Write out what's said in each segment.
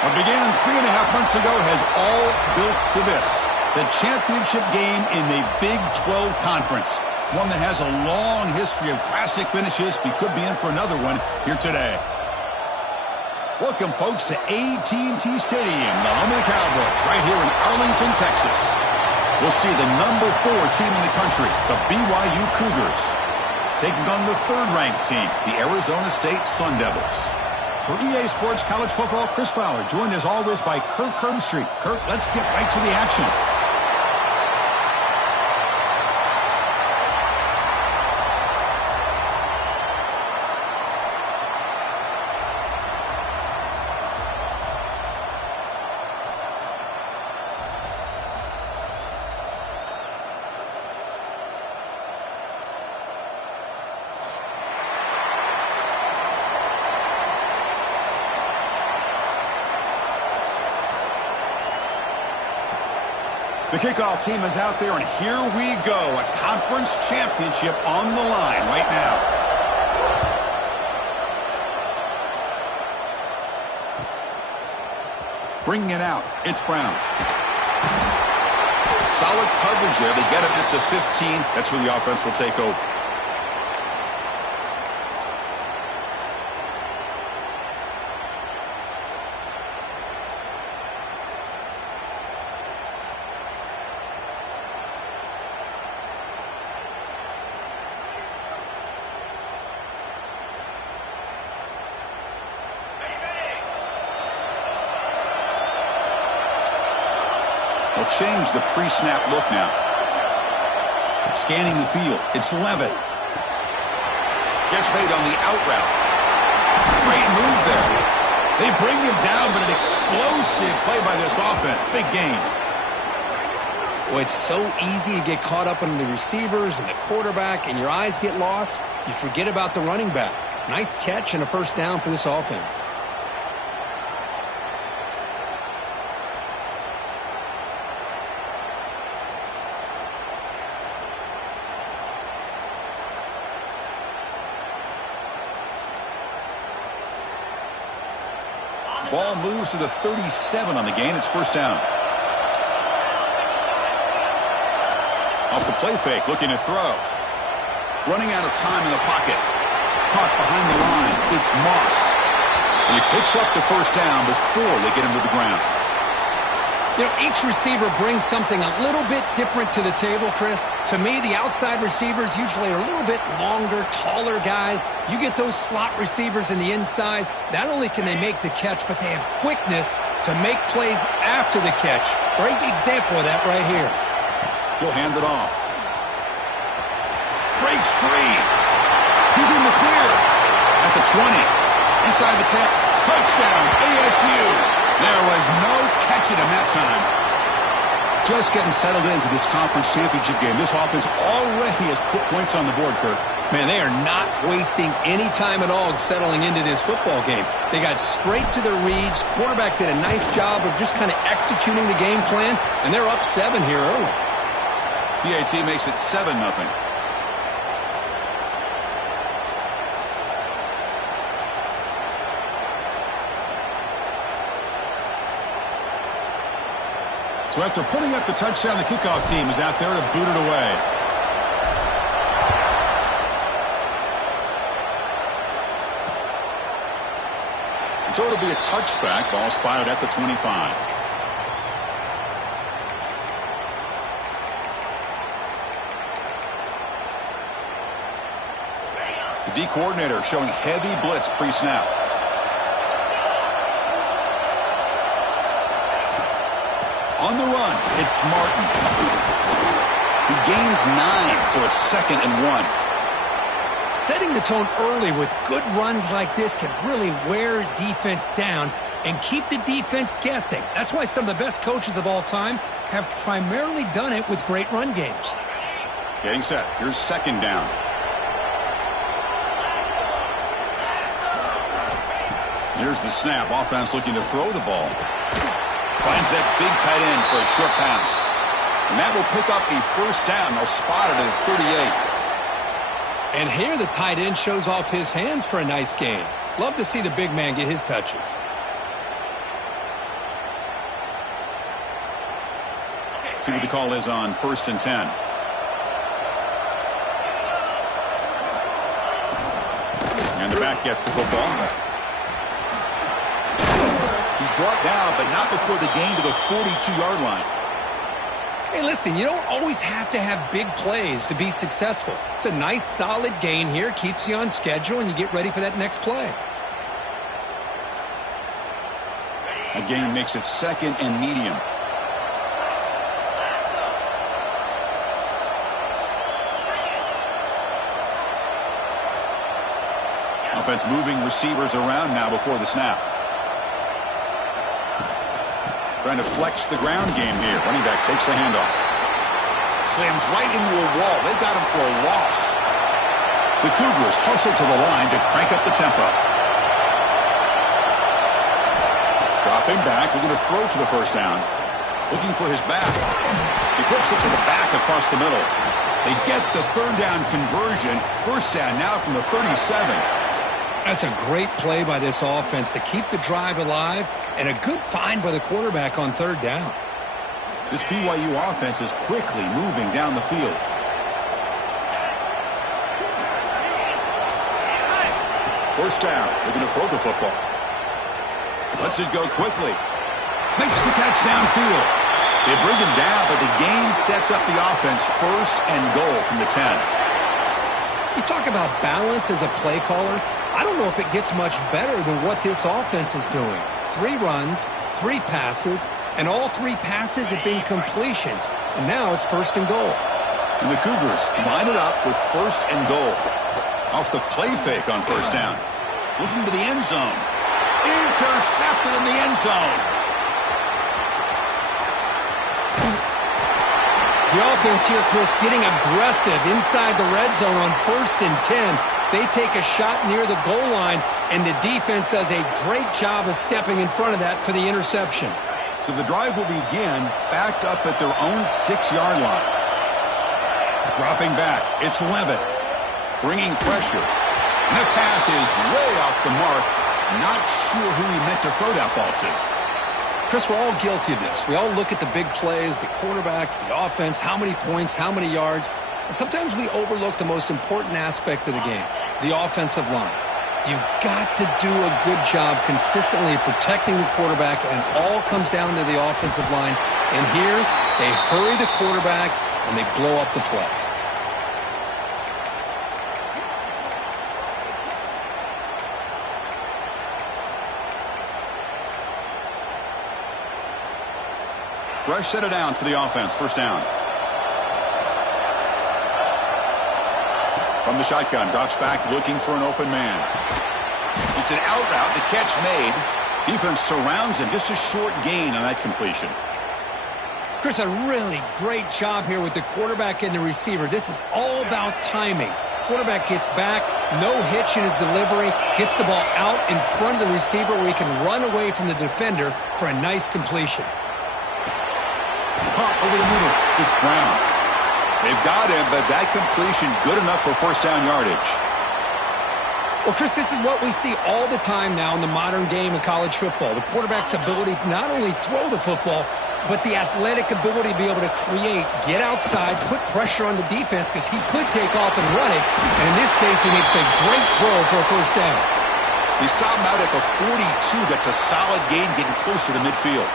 What began 3.5 months ago has all built to this. The championship game in the Big 12 Conference. One that has a long history of classic finishes. We could be in for another one here today. Welcome, folks, to AT&T Stadium, the home of the Cowboys, right here in Arlington, Texas. We'll see the number 4 team in the country, the BYU Cougars, taking on the 3rd-ranked team, the Arizona State Sun Devils. For EA Sports College Football, Chris Fowler, joined as always by Kirk Herbstreit. Kirk, let's get right to the action. The kickoff team is out there, and here we go. A conference championship on the line right now. Bringing it out, it's Brown. Solid coverage there. They get it at the 15. That's where the offense will take over. They'll change the pre-snap look now. Scanning the field. It's Levitt. Gets made on the out route. Great move there. They bring him down, but an explosive play by this offense. Big gain. Well, it's so easy to get caught up in the receivers and the quarterback, and your eyes get lost. You forget about the running back. Nice catch and a first down for this offense. Ball moves to the 37 on the gain. It's first down. Off the play fake, looking to throw. Running out of time in the pocket. Caught behind the line. It's Moss. And he picks up the first down before they get him to the ground. You know, each receiver brings something a little bit different to the table, Chris. To me, the outside receivers usually are a little bit longer, taller guys. You get those slot receivers in the inside. Not only can they make the catch, but they have quickness to make plays after the catch. Great example of that right here. He'll hand it off. Breaks free. He's in the clear. At the 20. Inside the 10. Touchdown, ASU. There was no catching him that time. Just getting settled into this conference championship game. This offense already has put points on the board, Kurt. Man, they are not wasting any time at all settling into this football game. They got straight to their reads. Quarterback did a nice job of just kind of executing the game plan, and they're up 7 here early. PAT makes it 7-0. So after putting up the touchdown, the kickoff team is out there to boot it away. And so it'll be a touchback. Ball spotted at the 25. The D coordinator showing heavy blitz pre-snap. On the run, it's Martin. He gains 9, so it's 2nd and 1. Setting the tone early with good runs like this can really wear defense down and keep the defense guessing. That's why some of the best coaches of all time have primarily done it with great run games. Getting set. Here's 2nd down. Here's the snap. Offense looking to throw the ball. Finds that big tight end for a short pass. And that will pick up a first down. They'll spot it at 38. And here the tight end shows off his hands for a nice gain. Love to see the big man get his touches. See what the call is on 1st and 10. And the back gets the football. He's brought down, but not before the gain to the 42-yard line. Hey, listen, you don't always have to have big plays to be successful. It's a nice, solid gain here. Keeps you on schedule, and you get ready for that next play. A gain makes it 2nd and medium. Offense moving receivers around now before the snap. Trying to flex the ground game here. Running back takes the handoff. Slams right into a wall. They've got him for a loss. The Cougars hustle to the line to crank up the tempo. Dropping back. We're going to throw for the first down. Looking for his back. He flips it to the back across the middle. They get the 3rd down conversion. First down now from the 37. That's a great play by this offense to keep the drive alive, and a good find by the quarterback on 3rd down. This BYU offense is quickly moving down the field. First down. They're going to throw the football. Lets it go quickly. Makes the catch downfield. They bring him down, but the game sets up the offense 1st and goal from the 10. You talk about balance as a play caller. I don't know if it gets much better than what this offense is doing. 3 runs, 3 passes, and all 3 passes have been completions. And now it's 1st and goal. And the Cougars line it up with 1st and goal. Off the play fake on 1st down. Looking to the end zone. Intercepted in the end zone. The offense here, Chris, getting aggressive inside the red zone on 1st and 10. They take a shot near the goal line, and the defense does a great job of stepping in front of that for the interception. So the drive will begin backed up at their own 6-yard line. Dropping back, it's Levitt. Bringing pressure. And the pass is way off the mark. Not sure who he meant to throw that ball to. Chris, we're all guilty of this. We all look at the big plays, the quarterbacks, the offense, how many points, how many yards. And sometimes we overlook the most important aspect of the game, the offensive line. You've got to do a good job consistently protecting the quarterback, and it all comes down to the offensive line. And here, they hurry the quarterback, and they blow up the play. Fresh set of downs for the offense. First down. From the shotgun, drops back looking for an open man. It's an out route. The catch made. Defense surrounds him. Just a short gain on that completion. Chris, a really great job here with the quarterback and the receiver. This is all about timing. Quarterback gets back, no hitch in his delivery, gets the ball out in front of the receiver where he can run away from the defender for a nice completion. Caught over the middle. It's Brown. They've got him, but that completion good enough for first down yardage. Well, Chris, this is what we see all the time now in the modern game of college football. The quarterback's ability to not only throw the football, but the athletic ability to be able to create, get outside, put pressure on the defense because he could take off and run it. And in this case, he makes a great throw for a first down. They stop him out at the 42. That's a solid gain, getting closer to midfield.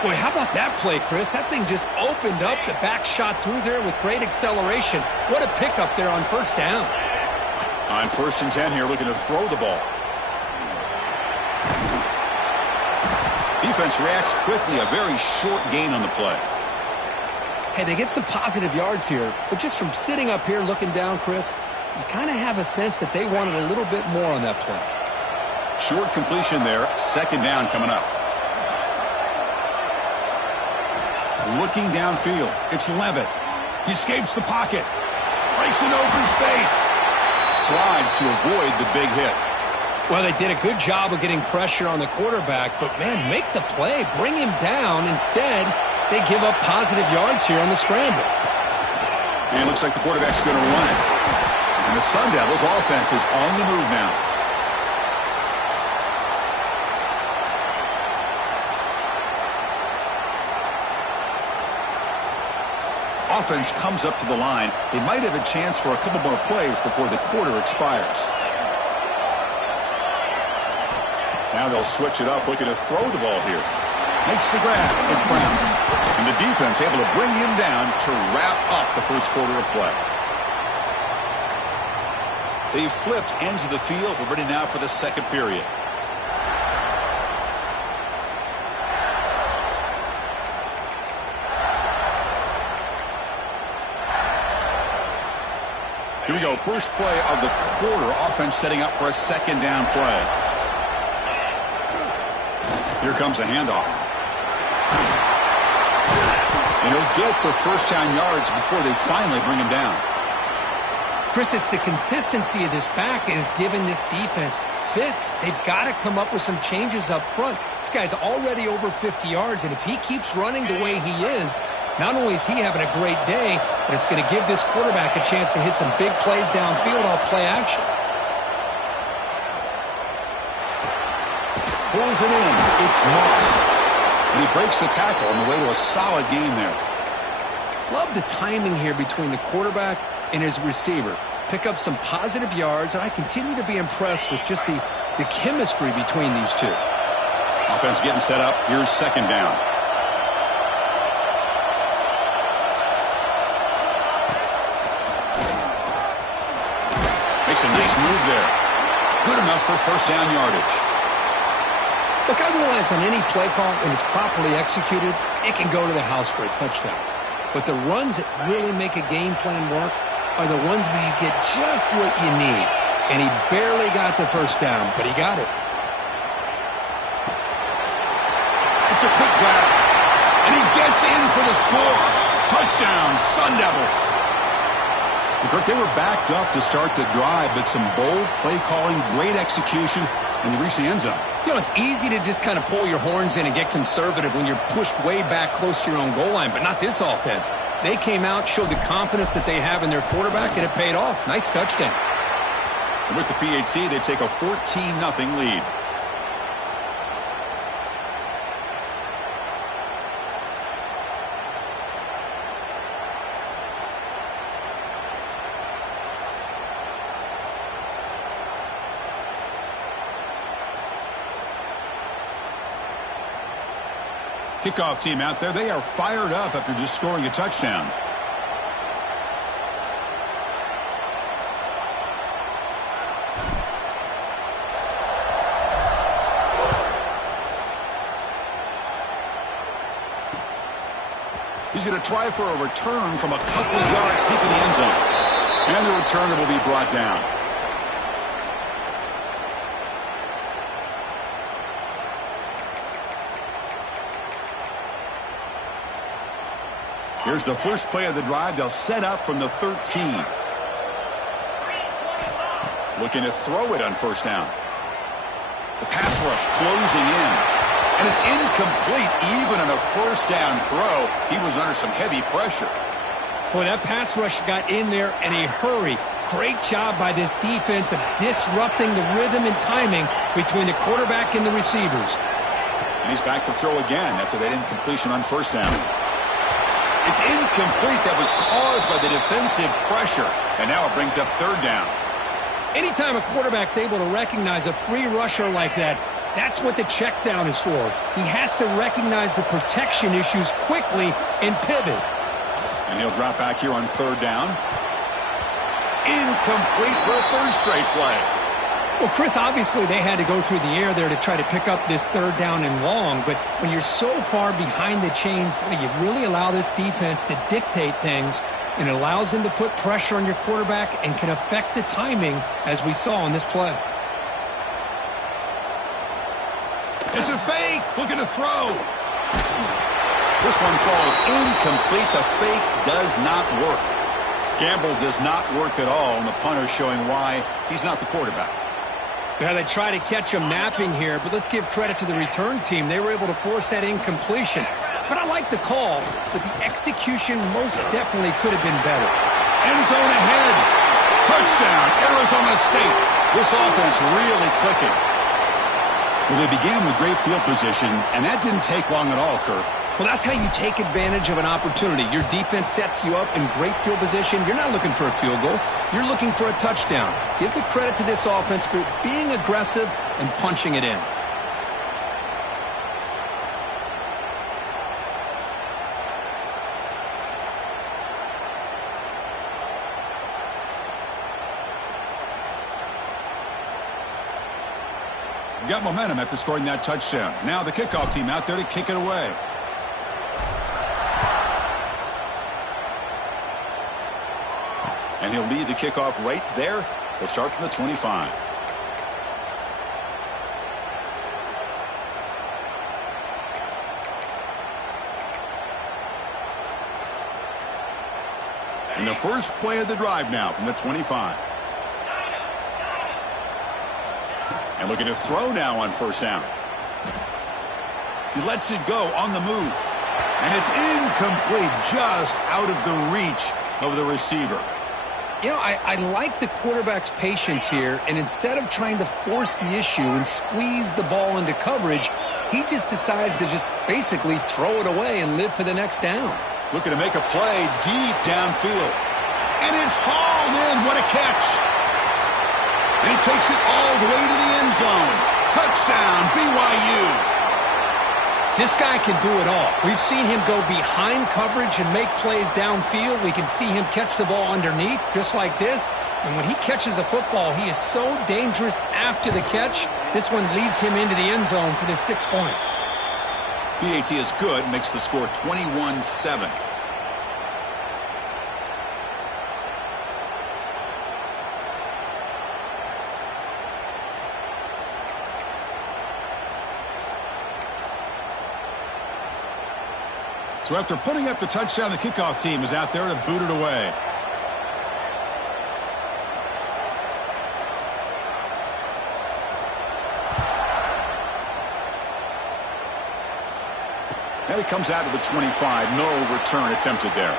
Boy, how about that play, Chris? That thing just opened up. The back shot through there with great acceleration. What a pickup there on first down. On 1st and 10 here, looking to throw the ball. Defense reacts quickly. A very short gain on the play. Hey, they get some positive yards here, but just from sitting up here looking down, Chris, you kind of have a sense that they wanted a little bit more on that play. Short completion there. Second down coming up. Looking downfield. It's Levitt. He escapes the pocket. Breaks into open space. Slides to avoid the big hit. Well, they did a good job of getting pressure on the quarterback, but, man, make the play. Bring him down. Instead, they give up positive yards here on the scramble. And it looks like the quarterback's going to run it. And the Sun Devils offense is on the move now. offense comes up to the line, they might have a chance for a couple more plays before the quarter expires. Now they'll switch it up, looking to throw the ball here. Makes the grab. It's Brown. And the defense able to bring him down to wrap up the first quarter of play. They've flipped ends of the field. We're ready now for the second period. Here we go. First play of the quarter. Offense setting up for a second down play. Here comes a handoff. And he'll get the first down yards before they finally bring him down. Chris, it's the consistency of this back is giving this defense fits. They've got to come up with some changes up front. This guy's already over 50 yards, and if he keeps running the way he is, not only is he having a great day, but it's going to give this quarterback a chance to hit some big plays downfield off play action. Pulls it in. It's Moss. And he breaks the tackle on the way to a solid gain there. Love the timing here between the quarterback and his receiver. Pick up some positive yards, and I continue to be impressed with just the chemistry between these two. Offense getting set up. Here's second down. Makes a nice move there. Good enough for first down yardage. Look, I realize on any play call, when it's properly executed, it can go to the house for a touchdown. But the runs that really make a game plan work are the ones where you get just what you need. And he barely got the first down, but he got it. It's a quick grab. And he gets in for the score. Touchdown, Sun Devils. Kirk, they were backed up to start the drive, but some bold play calling, great execution, and they reached the end zone. You know, it's easy to just kind of pull your horns in and get conservative when you're pushed way back close to your own goal line, but not this offense. They came out, showed the confidence that they have in their quarterback, and it paid off. Nice touchdown. And with the PHC, they take a 14-0 lead. Kickoff team out there. They are fired up after just scoring a touchdown. He's going to try for a return from a couple of yards deep in the end zone. And the returner will be brought down. Here's the first play of the drive. They'll set up from the 13. Looking to throw it on first down. The pass rush closing in. And it's incomplete even on a first down throw. He was under some heavy pressure. Boy, that pass rush got in there in a hurry. Great job by this defense of disrupting the rhythm and timing between the quarterback and the receivers. And he's back to throw again after that incompletion on first down. It's incomplete. That was caused by the defensive pressure. And now it brings up third down. Anytime a quarterback's able to recognize a free rusher like that, that's what the check down is for. He has to recognize the protection issues quickly and pivot. And he'll drop back here on third down. Incomplete for a third straight play. Well, Chris, obviously they had to go through the air there to try to pick up this third down and long, but when you're so far behind the chains, boy, you really allow this defense to dictate things, and it allows them to put pressure on your quarterback and can affect the timing, as we saw on this play. It's a fake, looking to throw. This one falls incomplete. The fake does not work. Gamble does not work at all, and the punter showing why he's not the quarterback. Yeah, they try to catch him napping here, but let's give credit to the return team. They were able to force that incompletion. But I like the call, but the execution most definitely could have been better. End zone ahead. Touchdown, Arizona State. This offense really clicking. Well, they began with great field position, and that didn't take long at all, Kirk. Well, that's how you take advantage of an opportunity. Your defense sets you up in great field position. You're not looking for a field goal. You're looking for a touchdown. Give the credit to this offense for being aggressive and punching it in. Got momentum after scoring that touchdown. Now the kickoff team out there to kick it away. And he'll lead the kickoff right there. They'll start from the 25. And the first play of the drive now from the 25. And looking to throw now on first down. He lets it go on the move. And it's incomplete, just out of the reach of the receiver. You know, I like the quarterback's patience here, and instead of trying to force the issue and squeeze the ball into coverage, he just decides to just basically throw it away and live for the next down. Looking to make a play deep downfield. And it's hauled in. What a catch. And he takes it all the way to the end zone. Touchdown, BYU. This guy can do it all. We've seen him go behind coverage and make plays downfield. We can see him catch the ball underneath, just like this. And when he catches a football, he is so dangerous after the catch. This one leads him into the end zone for the 6 points. PAT is good, makes the score 21-7. So after putting up the touchdown, the kickoff team is out there to boot it away. Now he comes out to the 25. No return attempted there.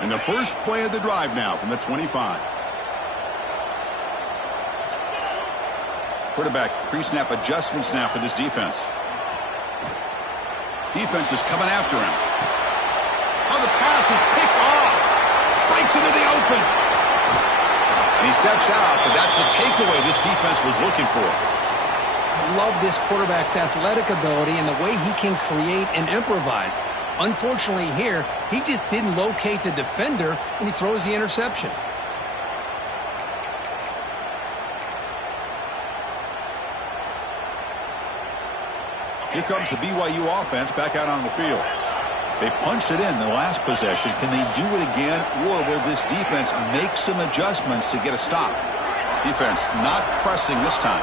And the first play of the drive now from the 25. Quarterback pre-snap adjustments now for this defense. Defense is coming after him. Oh, the pass is picked off. Breaks into the open. And he steps out, but that's the takeaway this defense was looking for. I love this quarterback's athletic ability and the way he can create and improvise. Unfortunately here, he just didn't locate the defender, and he throws the interception. Here comes the BYU offense back out on the field. They punched it in the last possession. Can they do it again, or will this defense make some adjustments to get a stop? Defense not pressing this time.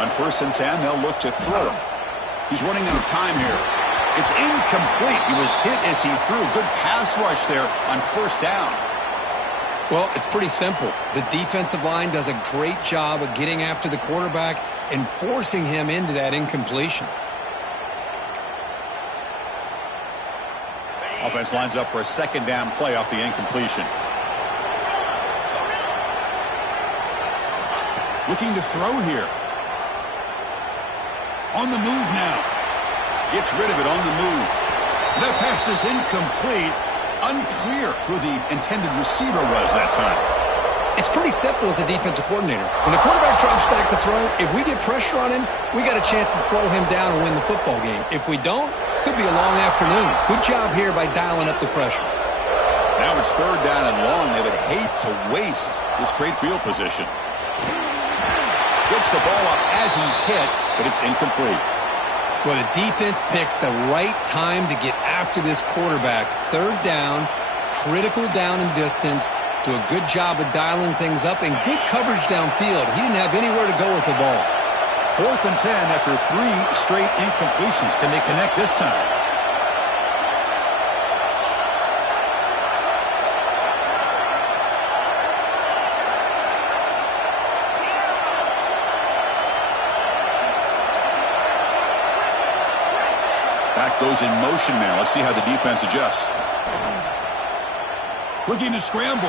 On 1st and 10, they'll look to throw. He's running out of time here. It's incomplete. He was hit as he threw. Good pass rush there on 1st down. Well, it's pretty simple. The defensive line does a great job of getting after the quarterback and forcing him into that incompletion. Offense lines up for a 2nd down play off the incompletion. Looking to throw here. On the move now. Gets rid of it on the move. The pass is incomplete. Unclear who the intended receiver was that time. It's pretty simple as a defensive coordinator. When the quarterback drops back to throw, if we get pressure on him, we got a chance to slow him down and win the football game. If we don't, could be a long afternoon. Good job here by dialing up the pressure. Now it's 3rd down and long. They would hate to waste this great field position. Gets the ball up as he's hit, but it's incomplete. Well, the defense picks the right time to get after this quarterback. 3rd down, critical down and distance. Do a good job of dialing things up and good coverage downfield. He didn't have anywhere to go with the ball. 4th and 10 after 3 straight incompletions. Can they connect this time? Back goes in motion now. Let's see how the defense adjusts. Looking to scramble.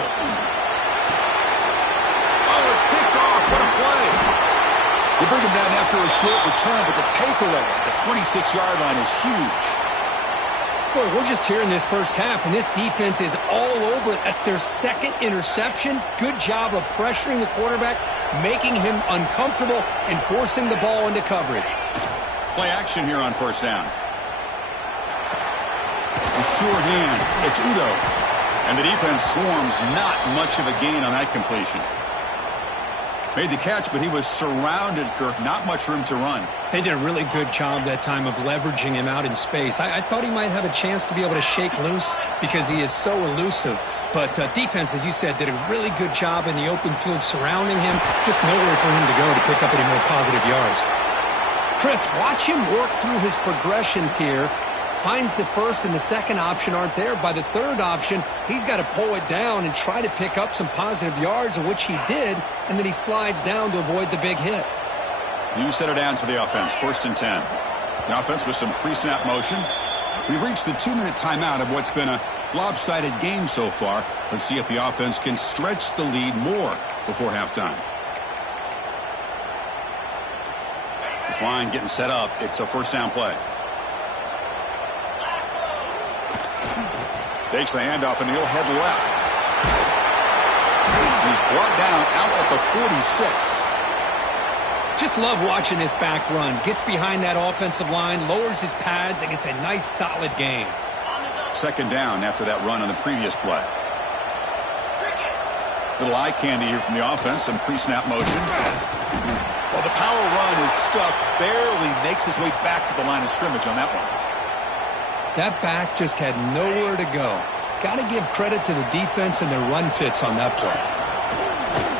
Oh, it's picked off. What a play. They bring him down after a short return, but the takeaway at the 26-yard line is huge. Boy, we're just here in this first half, and this defense is all over it. That's their second interception. Good job of pressuring the quarterback, making him uncomfortable, and forcing the ball into coverage. Play action here on first down. The sure hands. It's Udo. And the defense swarms. Not much of a gain on that completion. Made the catch, but he was surrounded, Kirk. Not much room to run. They did a really good job that time of leveraging him out in space. I thought he might have a chance to be able to shake loose because he is so elusive. But defense, as you said, did a really good job in the open field surrounding him. Just nowhere for him to go to pick up any more positive yards. Chris, watch him work through his progressions here. Finds the first and the second option aren't there. By the third option, he's got to pull it down and try to pick up some positive yards, of which he did, and then he slides down to avoid the big hit. New set of downs for the offense, 1st and 10. The offense with some pre-snap motion. We've reached the 2-minute timeout of what's been a lopsided game so far. Let's see if the offense can stretch the lead more before halftime. This line getting set up. It's a first down play. Takes the handoff, and he'll head left. He's brought down out at the 46. Just love watching this back run. Gets behind that offensive line, lowers his pads, and gets a nice, solid gain. 2nd down after that run on the previous play. Little eye candy here from the offense. Some pre-snap motion. Well, the power run is stuffed. Barely makes his way back to the line of scrimmage on that one. That back just had nowhere to go. Got to give credit to the defense and their run fits on that play.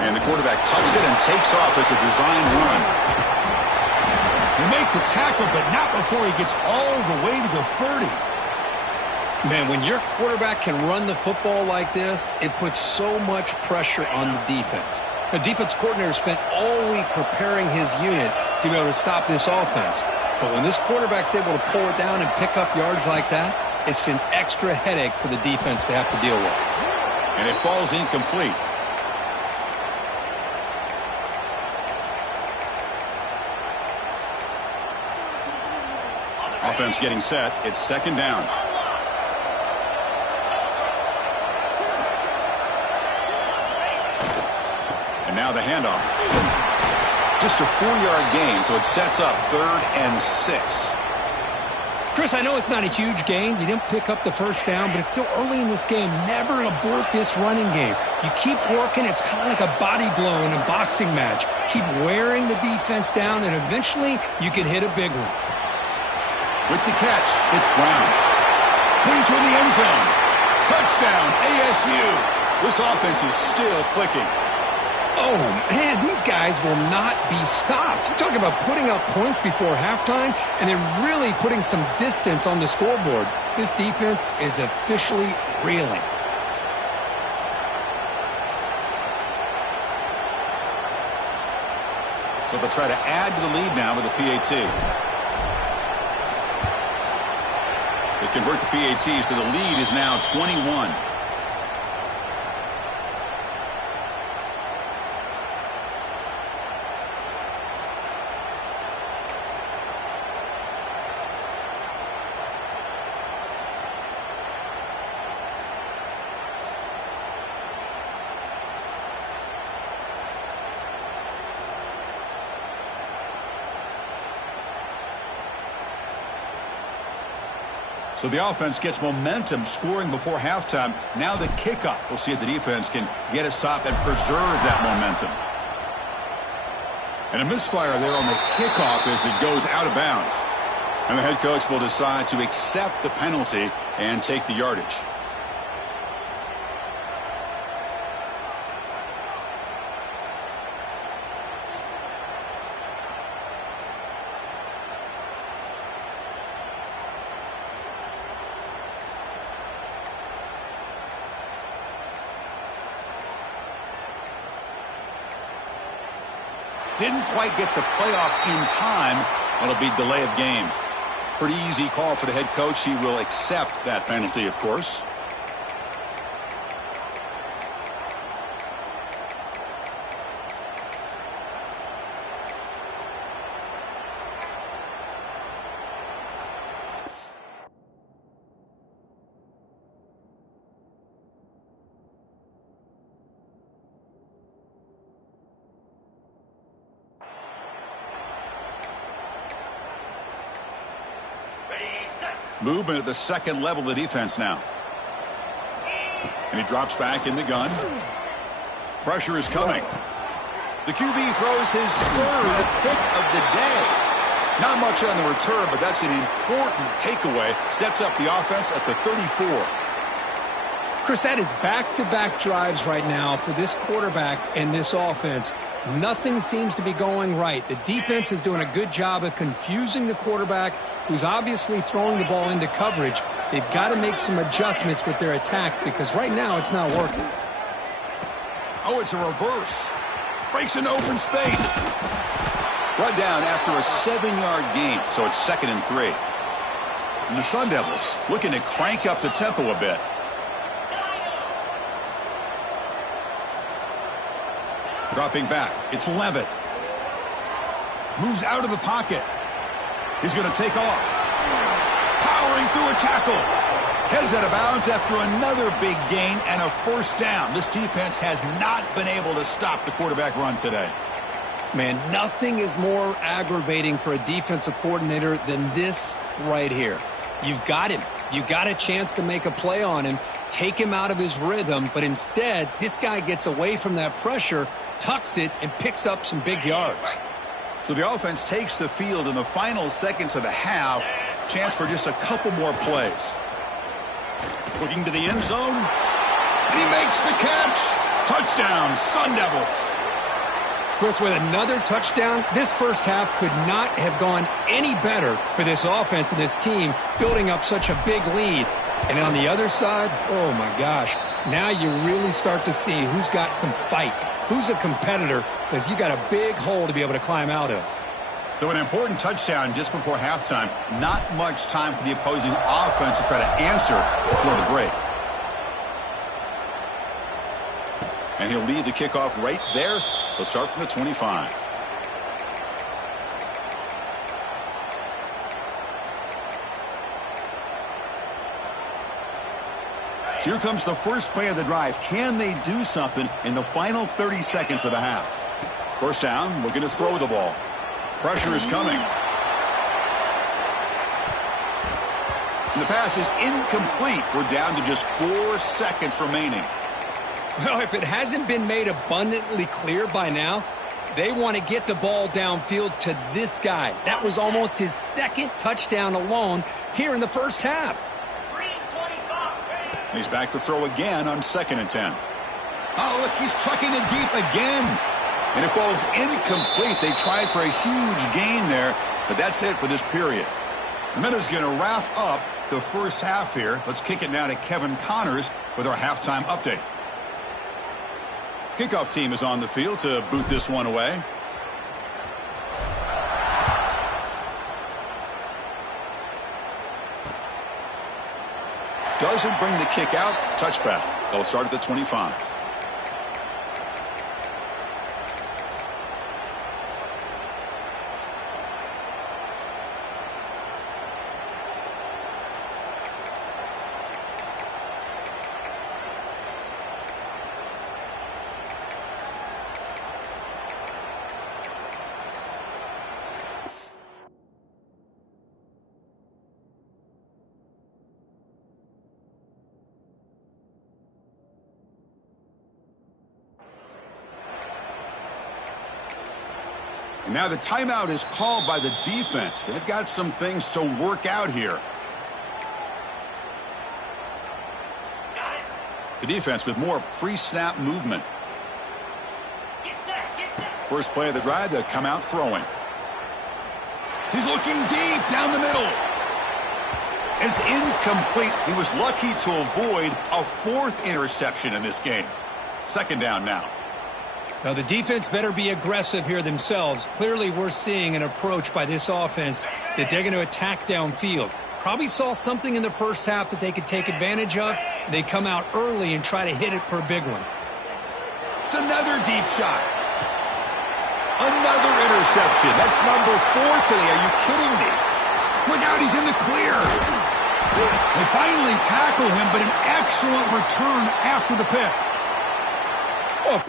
And the quarterback tucks it and takes off as a design run. They make the tackle, but not before he gets all the way to the 30. Man, when your quarterback can run the football like this, it puts so much pressure on the defense. The defense coordinator spent all week preparing his unit to be able to stop this offense. But when this quarterback's able to pull it down and pick up yards like that, it's an extra headache for the defense to have to deal with. And it falls incomplete. Offense getting set. It's 2nd down. And now the handoff. Just a 4-yard gain, so it sets up 3rd and 6. Chris, I know it's not a huge gain. You didn't pick up the first down, but it's still early in this game. Never abort this running game. You keep working. It's kind of like a body blow in a boxing match. Keep wearing the defense down, and eventually you can hit a big one. With the catch, it's Brown. Clean toward the end zone. Touchdown, ASU. This offense is still clicking. Oh, man, these guys will not be stopped. You're talking about putting up points before halftime, and they're really putting some distance on the scoreboard. This defense is officially reeling. So they'll try to add to the lead now with a PAT. They convert the PAT, so the lead is now 21. So the offense gets momentum scoring before halftime. Now the kickoff. We'll see if the defense can get a stop and preserve that momentum. And a misfire there on the kickoff as it goes out of bounds. And the head coach will decide to accept the penalty and take the yardage. Didn't quite get the playoff in time. It'll be delay of game. Pretty easy call for the head coach. He will accept that penalty, of course. Movement at the second level of the defense now. And he drops back in the gun. Pressure is coming. The QB throws his third pick of the day. Not much on the return, but that's an important takeaway. Sets up the offense at the 34. Chris, that is back-to-back drives right now for this quarterback and this offense. Nothing seems to be going right. The defense is doing a good job of confusing the quarterback, who's obviously throwing the ball into coverage. They've got to make some adjustments with their attack because right now it's not working. Oh, it's a reverse. Breaks into open space. Run down after a 7-yard gain, so it's 2nd and 3. And the Sun Devils looking to crank up the tempo a bit. Dropping back, it's Levitt. Moves out of the pocket. He's going to take off. Powering through a tackle. Heads out of bounds after another big gain and a first down. This defense has not been able to stop the quarterback run today. Man, nothing is more aggravating for a defensive coordinator than this right here. You've got him. You got a chance to make a play on him, take him out of his rhythm, but instead, this guy gets away from that pressure, tucks it, and picks up some big yards. So the offense takes the field in the final seconds of the half. Chance for just a couple more plays. Looking to the end zone. And he makes the catch. Touchdown, Sun Devils. Chris, with another touchdown, this first half could not have gone any better for this offense and this team, building up such a big lead. And on the other side, oh my gosh, now you really start to see who's got some fight, who's a competitor, because you got a big hole to be able to climb out of. So an important touchdown just before halftime. Not much time for the opposing offense to try to answer before the break. And he'll lead the kickoff right there. They'll start from the 25. Here comes the first play of the drive. Can they do something in the final 30 seconds of the half? First down, looking to throw the ball. Pressure is coming. And the pass is incomplete. We're down to just 4 seconds remaining. Well, if it hasn't been made abundantly clear by now, they want to get the ball downfield to this guy. That was almost his second touchdown alone here in the first half. He's back to throw again on 2nd and 10. Oh, look, he's trucking it deep again. And it falls incomplete. They tried for a huge gain there, but that's it for this period. The Minnows going to wrap up the first half here. Let's kick it now to Kevin Connors with our halftime update. Kickoff team is on the field to boot this one away. Doesn't bring the kick out. Touchback. They'll start at the 25. And now the timeout is called by the defense. They've got some things to work out here. The defense with more pre-snap movement. First play of the drive, they'll come out throwing. He's looking deep down the middle. It's incomplete. He was lucky to avoid a 4th interception in this game. 2nd down now. Now, the defense better be aggressive here themselves. Clearly, we're seeing an approach by this offense that they're going to attack downfield. Probably saw something in the first half that they could take advantage of. They come out early and try to hit it for a big one. It's another deep shot. Another interception. That's number 4 today. Are you kidding me? Look out, he's in the clear. They finally tackle him, but an excellent return after the pick. Oh.